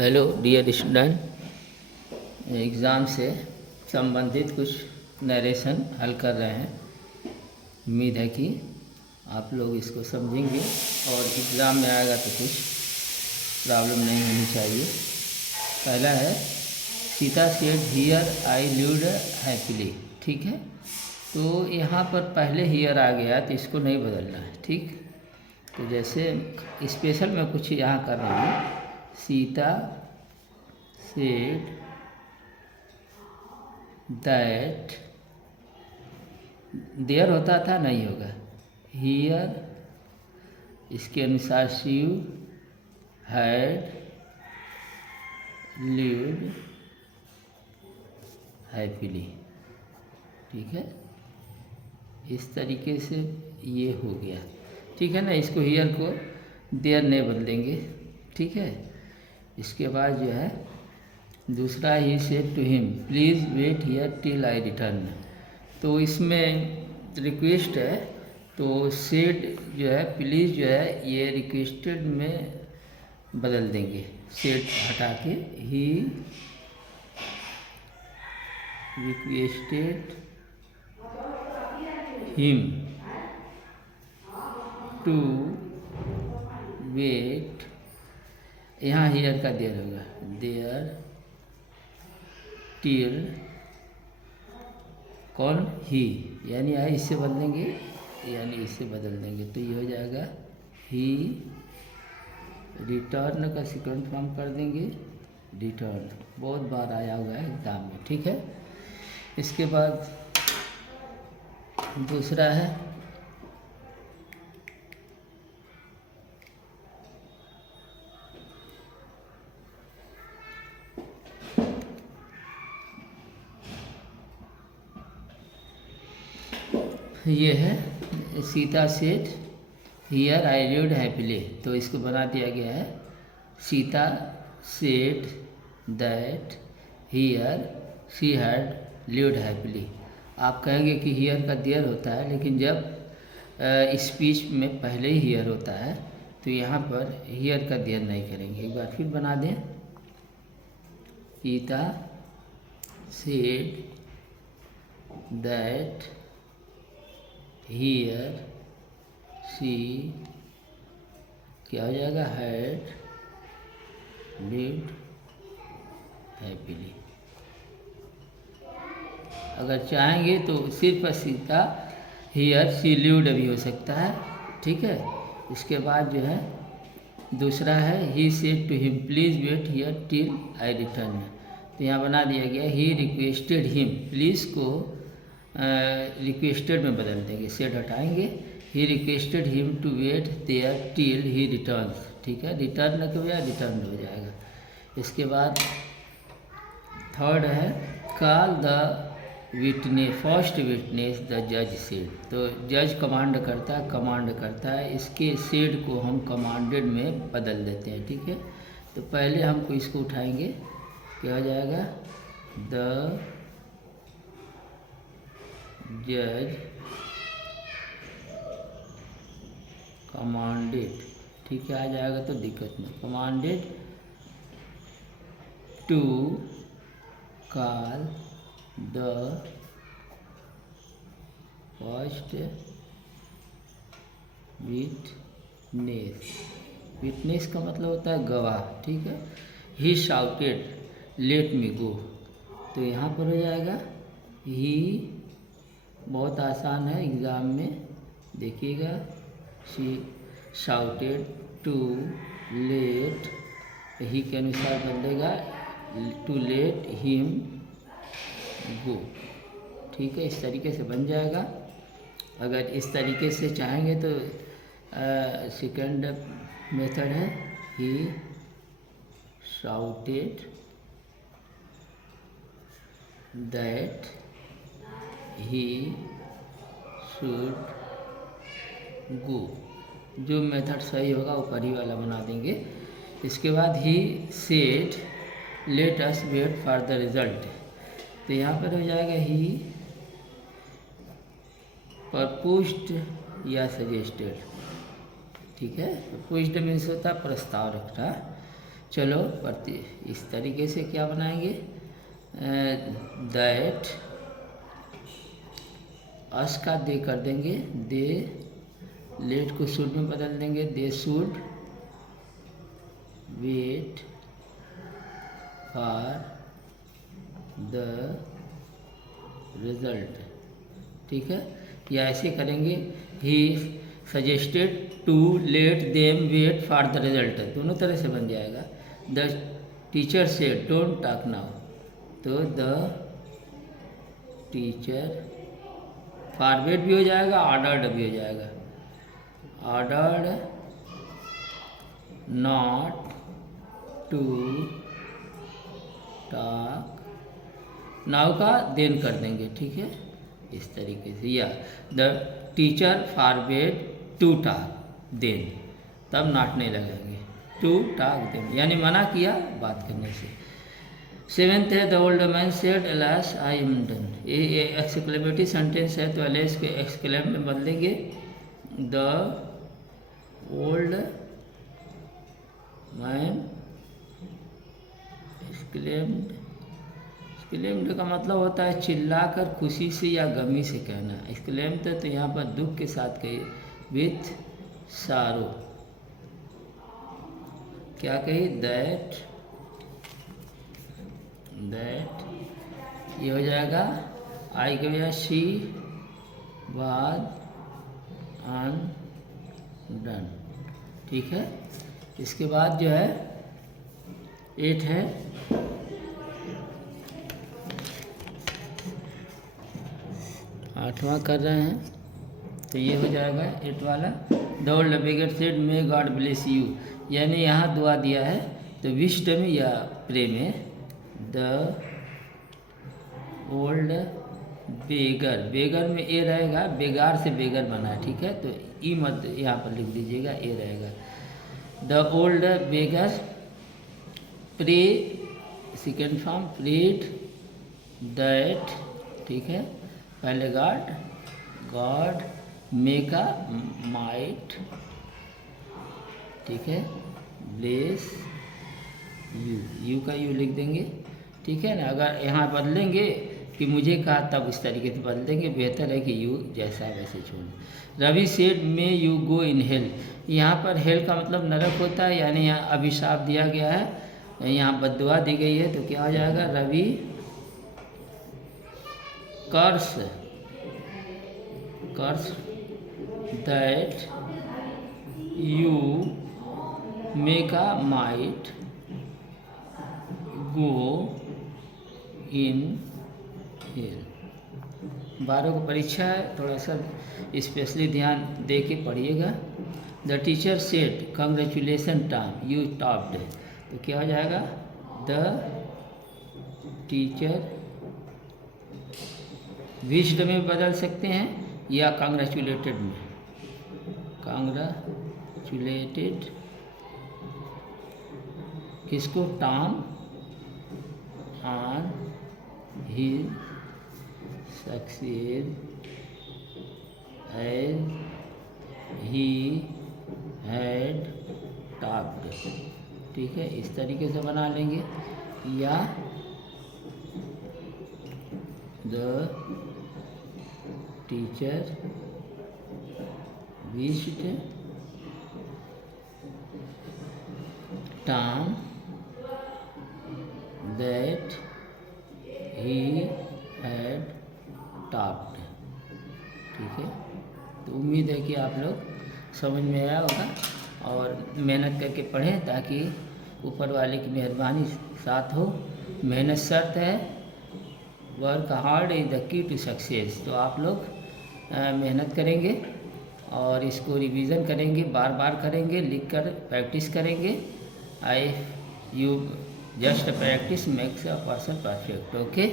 Hello dear student, exam से संबंधित कुछ नरेशन हल कर रहे हैं। उम्मीद है कि आप लोग इसको समझेंगे और एग्ज़ाम में आएगा तो कुछ प्रॉब्लम नहीं होनी चाहिए। पहला है Sita said here I lived happily. ठीक है, तो यहाँ पर पहले हियर आ गया तो इसको नहीं बदलना है। ठीक, तो जैसे स्पेशल मैं कुछ यहाँ कर रहा हूँ। सीता सेड दैट, देयर होता था, नहीं होगा हियर। इसके अनुसार शिव हैड लिव्ड हैप्पीली। ठीक है, इस तरीके से ये हो गया। ठीक है ना, इसको हियर को देयर नहीं बदलेंगे। ठीक है, इसके बाद जो है दूसरा he said to him please wait here till I return. तो इसमें रिक्वेस्ट है, तो सेड जो है प्लीज़ जो है ये रिक्वेस्टेड में बदल देंगे। सेड हटा के he requested him to wait, यहाँ हियर का देयर होगा, देयर टिल कौन ही, यानी आई इससे बदलेंगे यानी इससे बदल देंगे तो ये हो जाएगा ही रिटर्न का सिक्वेंस फॉर्म कर देंगे रिटर्न। बहुत बार आया हुआ है एग्जाम में। ठीक है, इसके बाद दूसरा है ये है Sita said here I lived happily. तो इसको बना दिया गया है Sita said that here she had lived happily. आप कहेंगे कि हियर का देयर होता है, लेकिन जब स्पीच में पहले ही हियर होता है तो यहाँ पर हियर का देयर नहीं करेंगे। एक बार फिर बना दें, Sita said that here she क्या हो जाएगा हैड लिव्ड हैप्पीली। अगर चाहेंगे तो सिर्फ सीता हियर शी लिव्ड भी हो सकता है। ठीक है, इसके बाद जो है दूसरा है he said to him please wait here till I return. तो यहाँ बना दिया गया ही रिक्वेस्टेड हिम, प्लीज़ को रिक्वेस्टेड में बदल देंगे, सेड हटाएंगे, he requested him to wait there till he returns. ठीक है, रिटर्न के बजाय रिटर्न हो जाएगा। इसके बाद थर्ड है call the witness first witness the जज सेड। तो जज कमांड करता है, इसके सेड को हम कमांडेड में बदल देते हैं। ठीक है, तो पहले हमको इसको उठाएंगे, क्या हो जाएगा द जज कमांडेड। ठीक है, आ जाएगा तो दिक्कत नहीं, commanded to call the first witness का मतलब होता है गवाह। ठीक है, ही शाउटेड लेट मी गो। तो यहाँ पर हो जाएगा ही, बहुत आसान है एग्ज़ाम में देखिएगा, शी शाउटेड टू लेट, ही के अनुसार बदलेगा टू लेट हिम गो। ठीक है, इस तरीके से बन जाएगा। अगर इस तरीके से चाहेंगे तो सेकंड मेथड है he shouted that he should go. जो मेथड सही होगा ऊपर ही वाला बना देंगे। इसके बाद he said let us wait for the result. तो यहाँ पर हो जाएगा ही प्रपोज्ड या सजेस्टेड। ठीक है, प्रपोज्ड मीन्स होता है प्रस्ताव रखना, चलो इस तरीके से क्या बनाएंगे, दैट, अस का दे कर देंगे, दे, लेट को शुड में बदल देंगे, they should wait for the result. ठीक है, या ऐसे करेंगे, he suggested to let them wait for the result, दोनों तरह से बन जाएगा। द टीचर से डोंट टॉक नाउ, तो द टीचर फॉरवर्ड भी हो जाएगा, ऑर्डर्ड भी हो जाएगा, ordered not to talk now का देन कर देंगे। ठीक है, इस तरीके से, या the teacher forward to talk then, तब नॉट नहीं लगाएंगे, टू टॉक देन यानी मना किया बात करने से। सेवेंथ है, the old man said alas I am done, ये एक्सक्लेमेटरी सेंटेंस है, तो एलास के एक्सक्लेम में बदलेंगे, the old man exclaimed, exclaimed का मतलब होता है चिल्लाकर खुशी से या गमी से कहना। एक्सक्लेम्ड तो यहाँ पर दुख के साथ कही, विथ सारो, क्या कही, दैट, दैट ये हो जाएगा, आई के बजाय शी वाज अनडन। ठीक है, इसके बाद जो है 8 है, आठवां कर रहे हैं, तो ये हो जाएगा 8 वाला, the old beggar said may God bless you, यानी यहाँ दुआ दिया है, तो विश्ड में या प्रे में, द ओल्ड बेगर, बेगर में ए रहेगा, बेगार से बेगर बना है। ठीक है, तो ई मत यहाँ पर लिख दीजिएगा, ए रहेगा। The old beggar pray, second form, prayed that, ठीक है, पहले गॉड मेक अ माइट, ठीक है, ब्लेस यू, यू का यू लिख देंगे। ठीक है ना, अगर यहाँ बदलेंगे कि मुझे कहा तब इस तरीके से बदल देंगे, बेहतर है कि यू जैसा है वैसे छोड़। Ravi said may you go in hell, यहाँ पर हेल का मतलब नरक होता है, यानी यहाँ अभिशाप दिया गया है, यहाँ बद्दुआ दी गई है, तो क्या हो जाएगा, Ravi curse, curse that you make a might go in hell. 12 को परीक्षा है, थोड़ा सा स्पेशली ध्यान दे के पढ़िएगा। The teacher said congratulation Tom you topped, तो क्या हो जाएगा, द टीचर विश्ड में बदल सकते हैं या कांग्रेचुलेटेड में, कांग्रेचुलेटेड किसको, Tom on his success as he had topped. ठीक है, इस तरीके से बना लेंगे, या the teacher wished Tom that he had topped. ठीक है, तो उम्मीद है कि आप लोग समझ में आया होगा और मेहनत करके पढ़ें ताकि ऊपर वाले की मेहरबानी साथ हो। मेहनत शर्त है, work hard is the key to success. तो आप लोग मेहनत करेंगे और इसको रिवीजन करेंगे, बार बार करेंगे, लिखकर प्रैक्टिस करेंगे। I you just practice makes a person perfect. Okay.